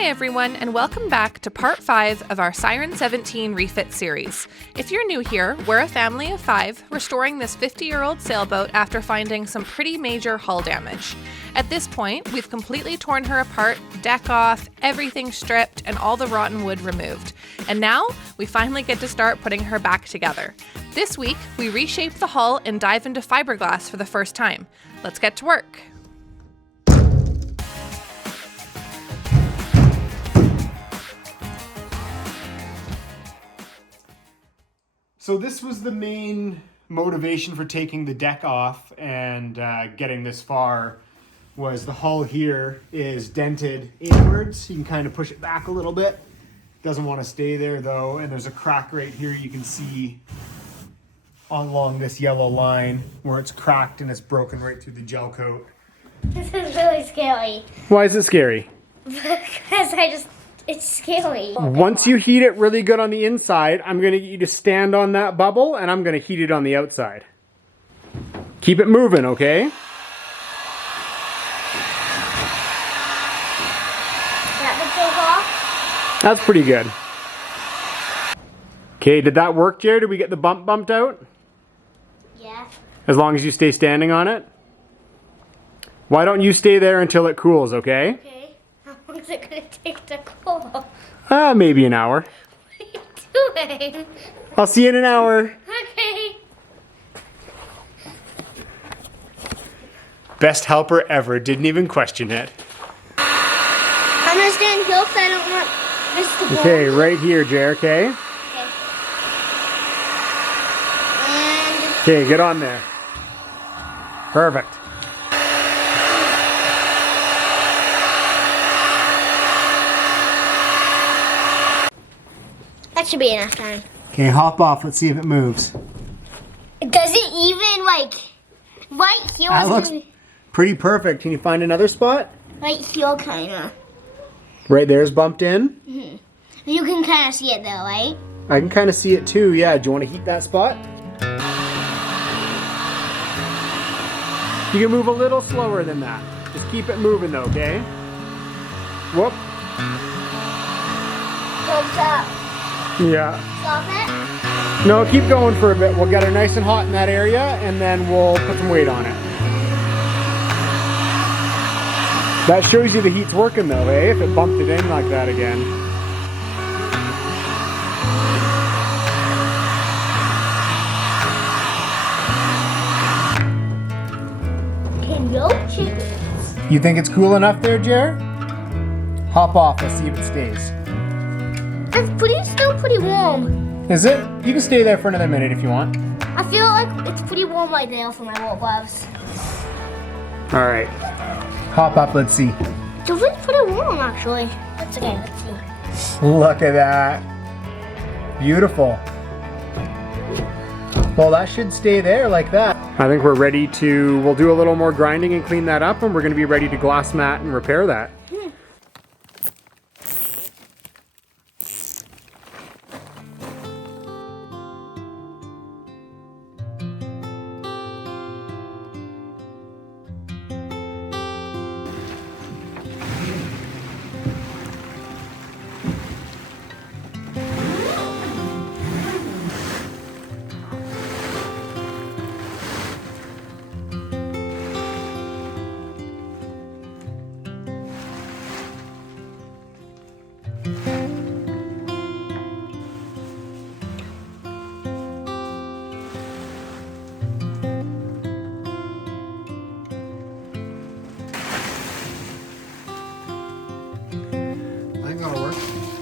Hi everyone, and welcome back to part 5 of our Siren 17 refit series. If you're new here, we're a family of 5 restoring this 50-year-old sailboat after finding some pretty major hull damage. At this point, we've completely torn her apart, deck off, everything stripped, and all the rotten wood removed. And now, we finally get to start putting her back together. This week, we reshape the hull and dive into fiberglass for the first time. Let's get to work. So this was the main motivation for taking the deck off and getting this far, was the hull here is dented inwards. You can kind of push it back a little bit. Doesn't want to stay there though, and there's a crack right here you can see along this yellow line where it's cracked and it's broken right through the gel coat. This is really scary. Why is it scary? Because it's scary. Once you heat it really good on the inside, I'm going to get you to stand on that bubble and I'm going to heat it on the outside. Keep it moving, okay? That's pretty good. Okay, did that work, Jared? Did we get the bump bumped out? Yeah. As long as you stay standing on it? Why don't you stay there until it cools, okay? Okay. How long is it going to take to cool? Maybe an hour. What are you doing? I'll see you in an hour. Okay. Best helper ever. Didn't even question it. I'm going to stand here because I don't want this to go. Okay, right here, Jer, okay? Okay. Okay, get on there. Perfect. That should be enough time. Okay, hop off. Let's see if it moves. Does it even, right here? That looks pretty perfect. Can you find another spot? Right here, kind of. Right there's bumped in. Mm-hmm. You can kind of see it though, right? I can kind of see it too, yeah. Do you want to heat that spot? You can move a little slower than that. Just keep it moving though, okay? Whoop. Thumbs up. Yeah. Stop it. No, keep going for a bit. We'll get her nice and hot in that area and then we'll put some weight on it. That shows you the heat's working though, eh? If it bumped it in like that again. Can no chickens. You think it's cool enough there, Jer? Hop off, let's see if it stays. It's still pretty warm. Is it? You can stay there for another minute if you want. I feel like it's pretty warm right now for my wool gloves. Alright. Hop up, let's see. It feels pretty warm actually. That's okay, let's see. Look at that. Beautiful. Well, that should stay there like that. I think we're ready to, we'll do a little more grinding and clean that up, and we're going to be ready to glass mat and repair that.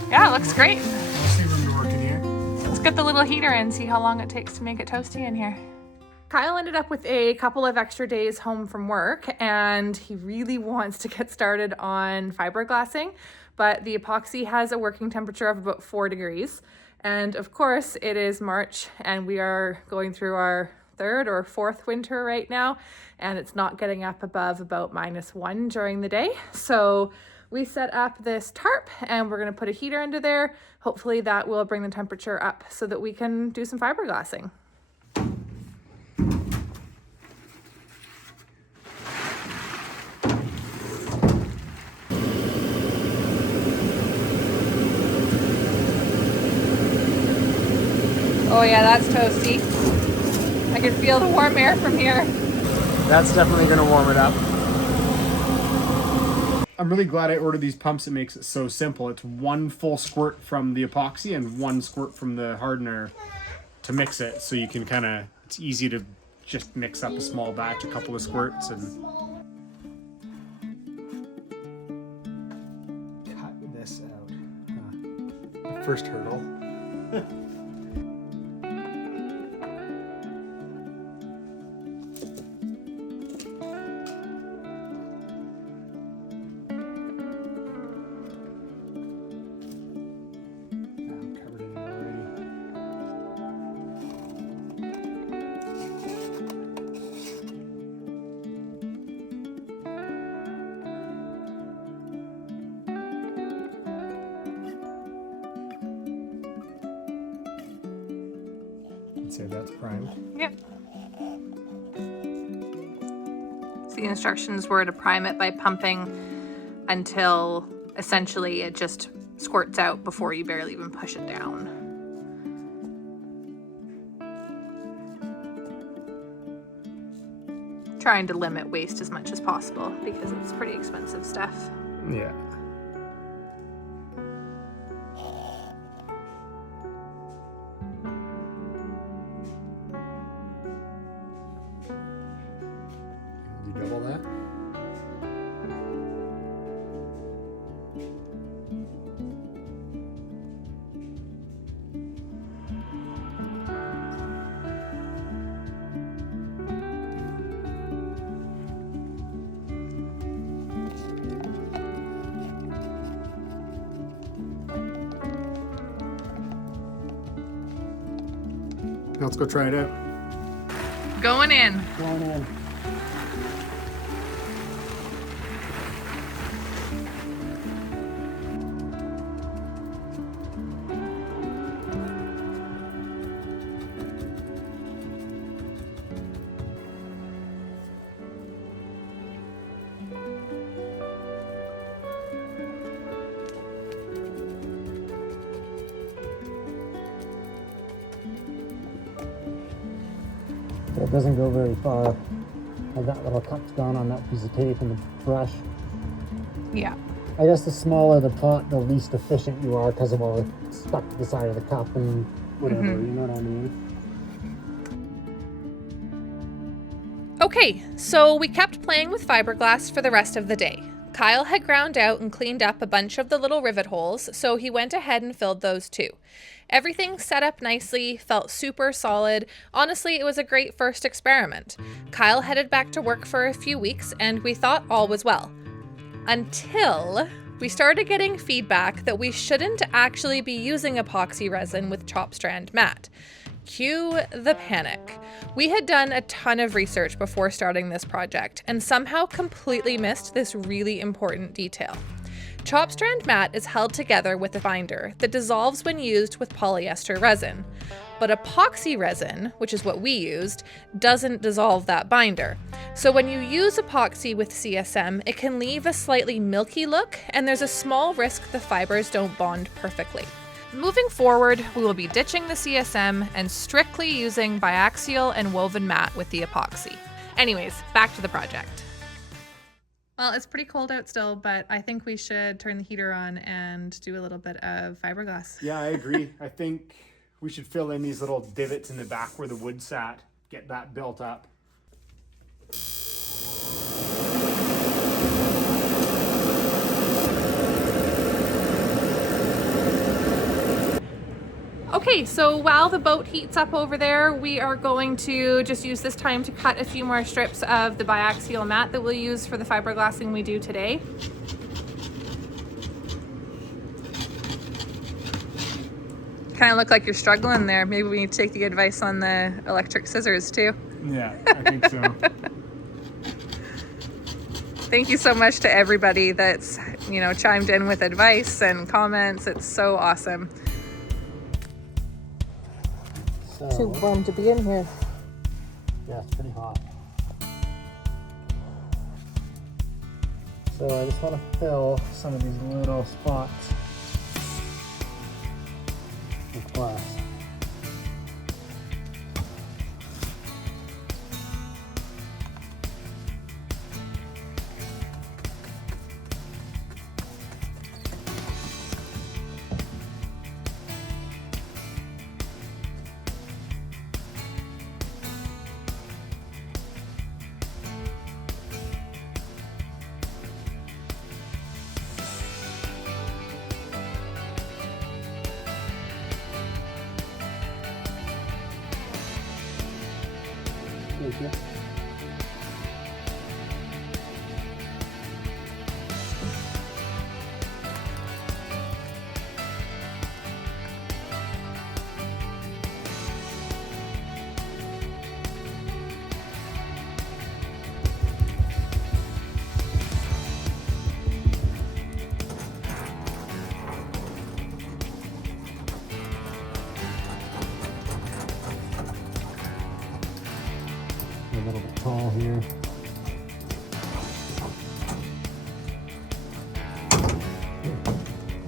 Yeah, it looks great. I'll see room to work in here. Let's get the little heater in, see how long it takes to make it toasty in here. Kyle ended up with a couple of extra days home from work and he really wants to get started on fiberglassing, but the epoxy has a working temperature of about 4 degrees. And of course it is March and we are going through our 3rd or 4th winter right now, and it's not getting up above about -1 during the day. So we set up this tarp and we're going to put a heater into there. Hopefully that will bring the temperature up so that we can do some fiberglassing. Oh yeah, that's toasty. I can feel the warm air from here. That's definitely gonna warm it up. I'm really glad I ordered these pumps. It makes it so simple. It's one full squirt from the epoxy and one squirt from the hardener to mix it. So you can it's easy to just mix up a small batch, a couple of squirts, and cut this out. First hurdle. Say that's primed. Yep. So the instructions were to prime it by pumping until essentially it just squirts out before you barely even push it down. Trying to limit waste as much as possible because it's pretty expensive stuff. Yeah. Double that. Let's go try it out. Going in. Going in. It doesn't go very far. And that little cup's gone on that piece of tape and the brush. Yeah. I guess the smaller the pot, the least efficient you are because of all the stuck to the side of the cup and whatever, you know what I mean? Okay, so we kept playing with fiberglass for the rest of the day. Kyle had ground out and cleaned up a bunch of the little rivet holes, so he went ahead and filled those too. Everything set up nicely, felt super solid. Honestly, it was a great first experiment. Kyle headed back to work for a few weeks, and we thought all was well. Until we started getting feedback that we shouldn't actually be using epoxy resin with chop strand mat. Cue the panic. We had done a ton of research before starting this project and somehow completely missed this really important detail. Chop strand mat is held together with a binder that dissolves when used with polyester resin. But epoxy resin, which is what we used, doesn't dissolve that binder. So when you use epoxy with CSM, it can leave a slightly milky look, and there's a small risk the fibers don't bond perfectly. Moving forward, we will be ditching the CSM and strictly using biaxial and woven mat with the epoxy. Anyways, back to the project. Well, it's pretty cold out still, but I think we should turn the heater on and do a little bit of fiberglass. Yeah, I agree. I think we should fill in these little divots in the back where the wood sat, get that built up. Okay, so while the boat heats up over there, we are going to just use this time to cut a few more strips of the biaxial mat that we'll use for the fiberglassing we do today. Kind of look like you're struggling there. Maybe we need to take the advice on the electric scissors too. Yeah, I think so. Thank you so much to everybody that's, chimed in with advice and comments. It's so awesome. So, Too warm to be in here. yeah, it's pretty hot. So I just want to fill some of these little spots with glass. Thank you. A little bit tall here.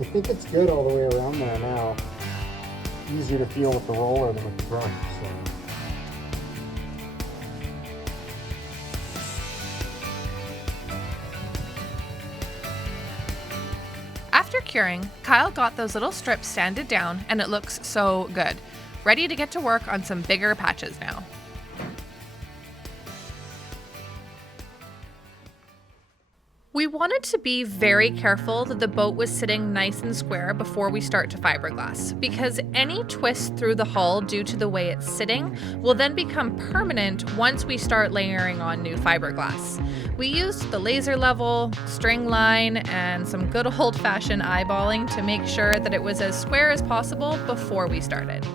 I think it's good all the way around there now. Easier to feel with the roller than with the brush. So. After curing, Kyle got those little strips sanded down and it looks so good. Ready to get to work on some bigger patches now. We wanted to be very careful that the boat was sitting nice and square before we start to fiberglass, because any twist through the hull due to the way it's sitting will then become permanent once we start layering on new fiberglass. We used the laser level, string line, and some good old-fashioned eyeballing to make sure that it was as square as possible before we started.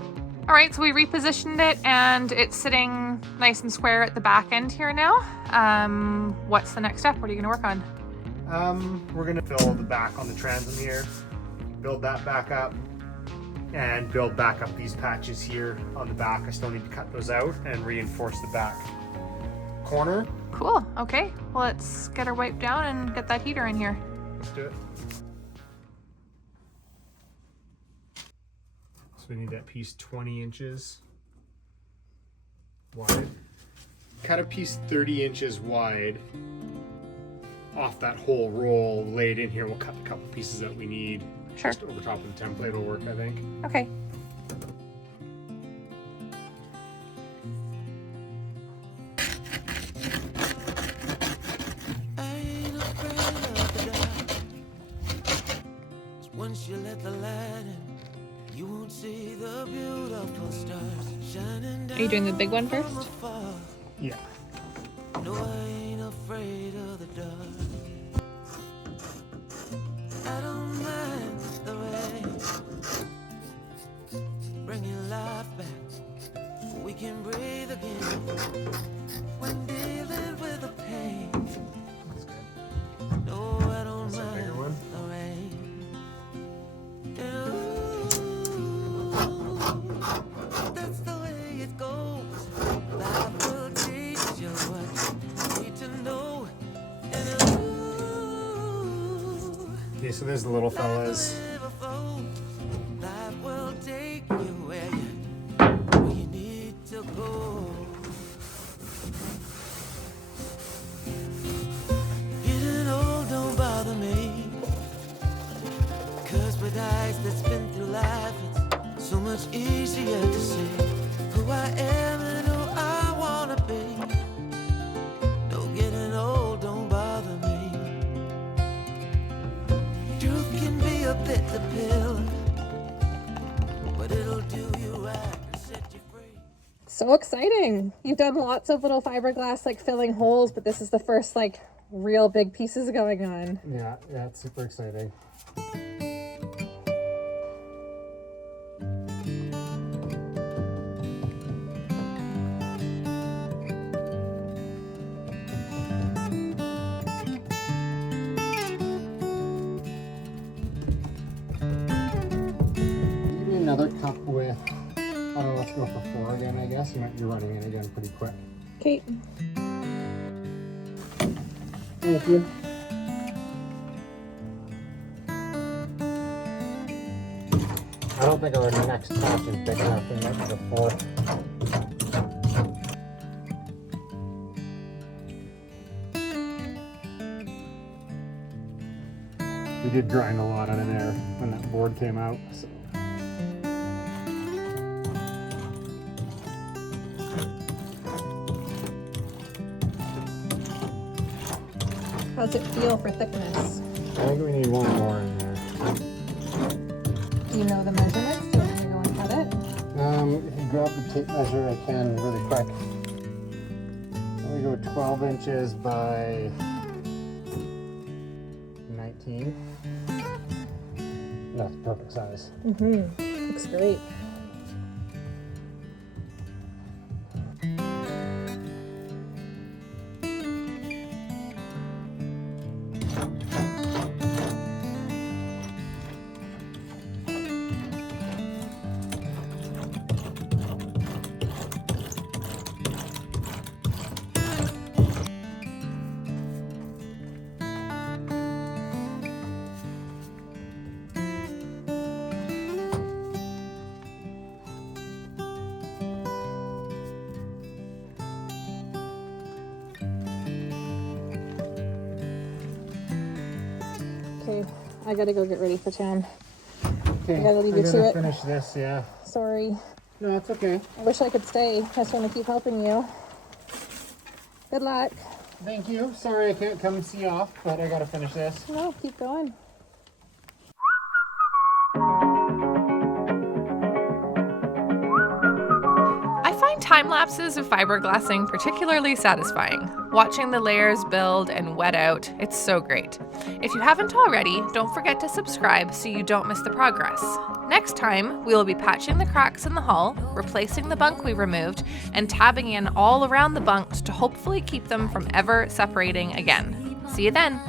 All right, so we repositioned it and it's sitting nice and square at the back end here now. What's the next step? What are you gonna work on? We're gonna fill the back on the transom here, build that back up, and build back up these patches here on the back. I still need to cut those out and reinforce the back corner. Cool, okay. Well, let's get her wiped down and get that heater in here. Let's do it. So we need that piece 20 inches wide. Cut a piece 30 inches wide off that whole roll, lay it in here. We'll cut a couple pieces that we need. Sure. Just over top of the template will work, I think. Okay. Once you let the light in, you won't see the beautiful stars shining down. Are you doing the big one first? from afar. Yeah. No, I ain't afraid of the dark. I don't mind the rain. Bring your life back. We can breathe again. When dealing with the pain. That's good. No, I don't That's a mind bigger one. the rain. That's the way it goes. Life will teach you what you need to know. Okay, so there's the little fellas. Life will take you where you need to go. Getting old don't bother me, 'cause with eyes that's been through life, it's so much easier to see who I am and who I wanna be. No, getting old don't bother me. Truth can be a bitter pill, but it'll do you right and set you free. So exciting. You've done lots of little fiberglass like filling holes, but this is the first like real big pieces going on. Yeah, it's super exciting. Give me another cup with, I don't know, let's go for 4 again, I guess. You're running it again pretty quick. Okay. Thank you. I don't think our next patch is big enough to make the 4th. We did grind a lot out of there when that board came out. So. How's it feel for thickness? I think we need one more in there. Do you know the measurements? Do you want me to go and cut it? If you grab the tape measure, I can really quick. 12 inches by 19. That's perfect size. Looks great. Okay, I gotta go get ready for town. Okay, I gotta leave you to it. finish this, yeah. Sorry. No, it's okay. I wish I could stay. I just want to keep helping you. Good luck. Thank you. Sorry I can't come see you off, but I gotta finish this. No, keep going. I find time lapses of fiberglassing particularly satisfying. Watching the layers build and wet out, it's so great. If you haven't already, don't forget to subscribe so you don't miss the progress. Next time, we will be patching the cracks in the hull, replacing the bunk we removed, and tabbing in all around the bunks to hopefully keep them from ever separating again. See you then!